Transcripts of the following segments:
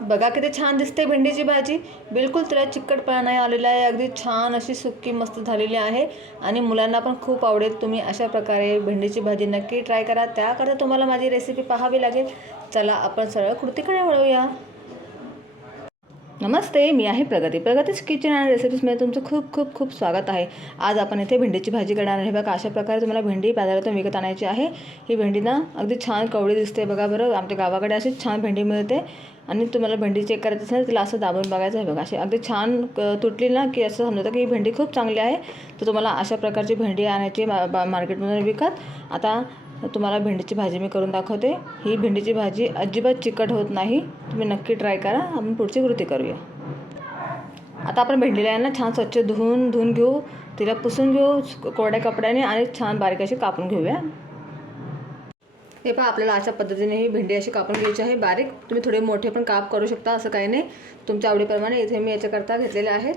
बघा किती छान दिसते भेंडीची भाजी. बिलकुल तिला चिकटपणा नाही आलेला आहे. अगदी छान अशी सुक्की मस्त झालेली आहे. आणि मुलांना पण खूप आवडेल. तुम्ही अशा प्रकारे भेंडीची भाजी नक्की ट्राय करा. त्याकरता तुम्हाला माझी रेसिपी पाहावी लागेल. चला आपण सरळ कृतीकडे वळूया. नमस्ते मी आहे प्रगती. प्रगतीच किचन आणि रेसिपीजमध्ये तुमचं खूप खूप खूप स्वागत आहे. आज आपण इथे भेंडीची भाजी करणार आहे. बघा अशा प्रकारे तुम्हाला भेंडी बाजारातून विकत आणायची आहे. ही भेंडी ना अगदी छान कवळी दिसते बघा बरं. आमच्या गावाकडे अशीच छान भेंडी मिळते. आणि तुम्हाला भेंडी चेक करायची असेल तिला असं दाबून बघायचं आहे बघा. अशी अगदी छान तुटली ना की असं समजतं की ही भेंडी खूप चांगली आहे. तर तुम्हाला अशा प्रकारची भेंडी आणायची मा मार्केटमधून विकत. आता तुम्हाला भेंडीची भाजी मी करून दाखवते. ही भेंडीची भाजी अजिबात चिकट होत नाही. तुम्ही नक्की ट्राय करा. आपण पुढची कृती करूया. आता आपण भेंडीला आहे ना छान स्वच्छ धुवून धुवून घेऊ. तिला पुसून घेऊ कोरड्या कपड्याने आणि छान बारीक अशी कापून घेऊया. हे पहा आपल्याला अशा पद्धतीने ही भेंडी अशी कापून घ्यायची आहे. बारीक. तुम्ही थोडे मोठे पण काप करू शकता असं काही नाही. तुमच्या आवडीप्रमाणे इथे मी याच्याकरता घेतलेले आहेत.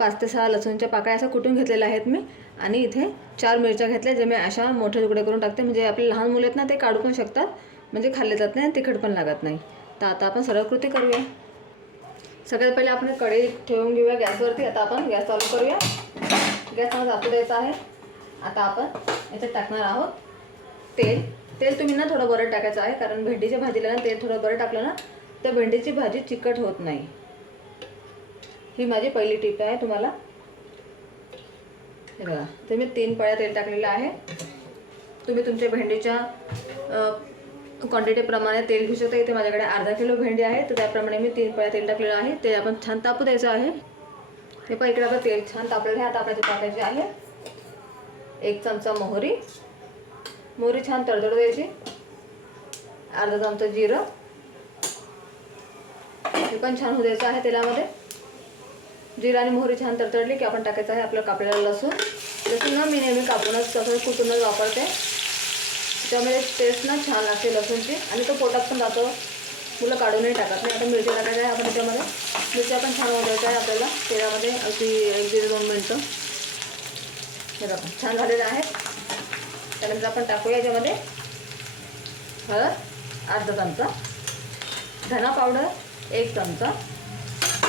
पाच ते सहा लसूणच्या पाकळ्या अशा कुटून घेतलेल्या आहेत मी. आणि इथे चार मिरच्या घेतल्या जे मी अशा मोठे तुकडे करून टाकते. म्हणजे आपले लहान मुलं आहेत ना ते काढू पण शकतात. म्हणजे खाल्ले जात नाही आणि तिखट पण लागत नाही. तर आता आपण सरळ कृती करूया. सगळ्यात पहिले आपण कढई ठेवून घेऊया गॅसवरती. आता आपण गॅस चालू करूया. गॅस मला तापू द्यायचा आहे. आता आपण याच्यात टाकणार आहोत तेल. तेल तुम्ही ना थोडं बरं टाकायचं आहे कारण भेंडीच्या भाजीला ना तेल थोडं बरं टाकलं ना तर भेंडीची भाजी चिकट होत नाही. ही माझी पहिली टिप आहे तुम्हाला. हे बघा तर मी तीन पळ्या तेल टाकलेलं आहे. तुम्ही तुमच्या भेंडीच्या क्वांटिटीप्रमाणे तेल घेऊ शकता. इथे माझ्याकडे अर्धा किलो भेंडी आहे तर त्याप्रमाणे मी तीन पळ्या तेल टाकलेलं आहे. ते आपण छान तापू द्यायचं आहे. हे पण इकडे आपण तेल छान तापलेलं आहे. आता आपल्याला टाकायचे आहे एक चमचा मोहरी. मोहरी छान तडतड द्यायची. अर्धा चमचा जिरं. हे पण छान होऊ द्यायचं आहे तेलामध्ये. जिरा आणि मोहरी छान तडतडली की आपण टाकायचं आहे आपलं कापलेलं लसूण. लसूण ना मी नेहमी कापूनच तसं कुटूनच वापरते. त्यामुळे टेस्ट ना छान लागते लसूणची. आणि तो पोटात पण जातो. मुलं काढूनही टाकत नाही. आता मिरची टाकायचं आहे आपण त्याच्यामध्ये. मिरच्या पण छान वाजायच्या आहे आपल्याला. तेलामध्ये अगदी एक दीड दोन मिनटं. हे बघा छान झालेलं आहे. त्यानंतर आपण टाकूया याच्यामध्ये हळद अर्धा चमचा. धना पावडर एक चमचा.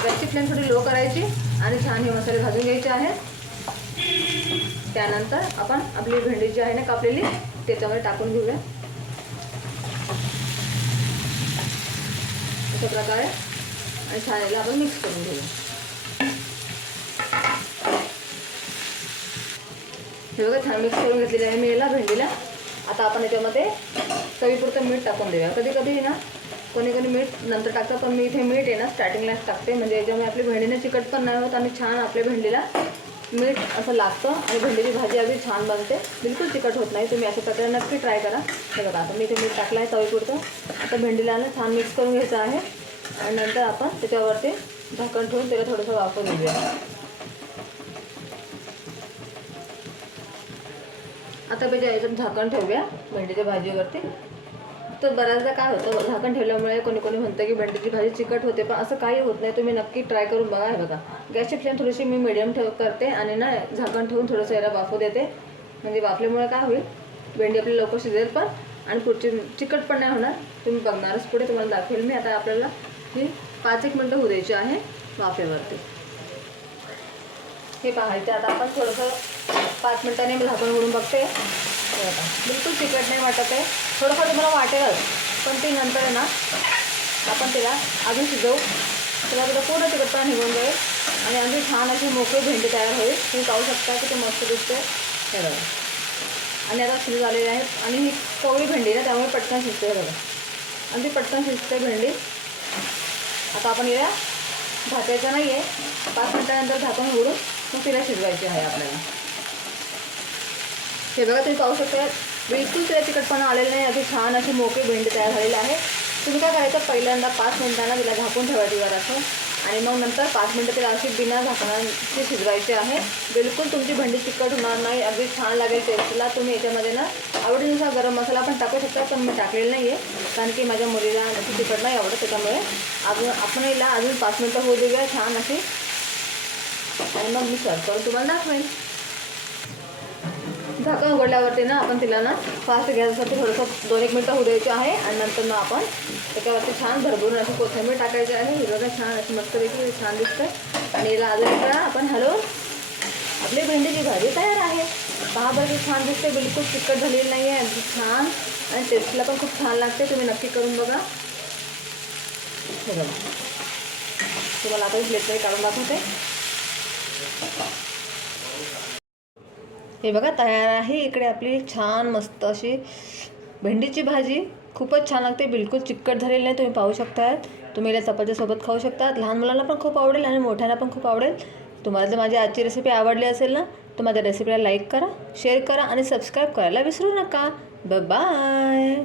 गॅसची फ्लेम थोडी लो करायची आणि छान हे मसाले भाजून घ्यायचे आहेत. त्यानंतर आपण आपली भेंडी जी आहे ना कापलेली त्याच्यामध्ये टाकून घेऊया. अशा प्रकारे. आणि छान याला आपण मिक्स करून घेऊया. हे बघा छान मिक्स करून घेतलेली आहे मी याला भेंडीला. आता आपण याच्यामध्ये चवीपुरतं मीठ टाकून देऊया. कधी कधी ना कोणी कोणी मीठ नंतर टाकतं पण मी इथे मीठ आहे ना स्टार्टिंगलाच टाकते. म्हणजे याच्यामुळे आपली भेंडीने चिकट पण नाही होत आणि छान आपल्या भेंडीला मीठ असं लागतं आणि भेंडीची भाजी अगदी छान बनते. बिलकुल तिखट होत नाही. तुम्ही अशा प्रकारे नक्की ट्राय करा. हे बघा आता मी इथे मीठ टाकलं आहे तवीपुरतं आता भेंडीला ना छान मिक्स करून घ्यायचं आहे. आणि नंतर आपण त्याच्यावरती झाकण ठेवून त्याला थोडंसं वापरून घेऊया. आता त्याच्या याच्यात झाकण ठेवूया भेंडीच्या भाजीवरती. तर बऱ्याचदा काय होतं झाकण ठेवल्यामुळे कोणी कोणी म्हणतं की भेंडीची भाजी चिकट होते पण असं काही होत नाही. तुम्ही नक्की ट्राय करून बघा. हे बघा. गॅसची फ्लेम थोडीशी मी मिडियम ठेव करते आणि ना झाकण ठेवून थोडंसं याला वाफू देते. म्हणजे वाफल्यामुळे काय होईल? भेंडी आपली लवकर शिजेल पण आणि पुढची चिकट पण नाही होणार. तुम्ही बघणारच पुढे. तुम्हाला दाखवेल मी. आता आपल्याला ही पाच एक मिनटं होऊ द्यायची आहे वाफेवरती. हे पाहायचं आता आपण थोडंसं पाच मिनटाने मी झाकण उघडून बघते. हे बघा बिलकुल तिखट नाही वाटत आहे. थोडंफार तुम्हाला वाटेलच पण ते नंतर आहे ना आपण त्याला अजून शिजवू. त्याला त्याला पूर्ण तिखटपणा निघून जाईल. आणि अगदी छान अशी मोकळी भेंडी तयार होईल. तुम्ही पाहू शकता की ते मस्त दिसते. हे बघा. आणि आता शिजू झालेले आहेत आणि ही कवळी भेंडी ना त्यामुळे पटकन शिजते हे बघा. अगदी पटकन शिजते भेंडी. आता आपण याला झाकायचं नाही आहे पाच मिनटानंतर झाकून उघडून मग तिला शिजवायची आहे आपल्याला. हे बघा तुम्ही पाहू शकता बिलकुल त्याला तिखटपणा आलेलं नाही अगदी छान अशी मोकळी भेंडी तयार झालेली आहे तुम्ही काय करायचं पहिल्यांदा पाच मिनिटांना तिला झाकून ठेवायची जरासं. आणि मग नंतर पाच मिनटं तिला अशी बिना झाकणाची शिजवायची आहे. बिलकुल तुमची भेंडी तिखट होणार नाही अगदी छान लागेल टेस्टला. तुम्ही याच्यामध्ये ना आवडीनुसार गरम मसाला पण टाकू शकता पण मी टाकलेला नाही आहे कारण की माझ्या मुलीला अशी तिखट नाही आवडत त्याच्यामुळे अजून आपण हिला अजून पाच मिनटं होऊ देऊया छान अशी. आणि मग मी सर्व करून तुम्हाला दाखवेन. झाकण उघडल्यावरती ना आपण तिला ना फास्ट गॅससाठी थोडंसं दोन एक मिनटं होऊ द्यायची आहे आणि नंतर ना आपण त्याच्यावरती छान भरभरून अशी कोथिंबीर टाकायची आहे. हिरवं छान अशी मस्तपैकी छान दिसते आणि याला अजून एकदा आपण हॅलो आपली भेंडीची भाजी तयार आहे. पहा बरं छान दिसते बिलकुल चिकट झालेली नाही आहे अगदी छान. आणि टेस्टला पण खूप छान लागते तुम्ही नक्की करून बघा. हे बघा. तुम्हाला आता प्लेटमध्ये काढून दाखवते. हे बघा तयार आहे इकडे आपली छान मस्त अशी भेंडीची भाजी. खूपच छान लागते बिलकुल चिकट झालेली नाही तुम्ही पाहू शकतात. तुम्ही याला चपातीसोबत खाऊ शकतात. लहान मुलांना पण खूप आवडेल आणि मोठ्यांना पण खूप आवडेल. तुम्हाला जर माझी आजची रेसिपी आवडली असेल ना तर माझ्या रेसिपीला लाईक करा शेअर करा आणि सबस्क्राईब करायला विसरू नका. ब बाय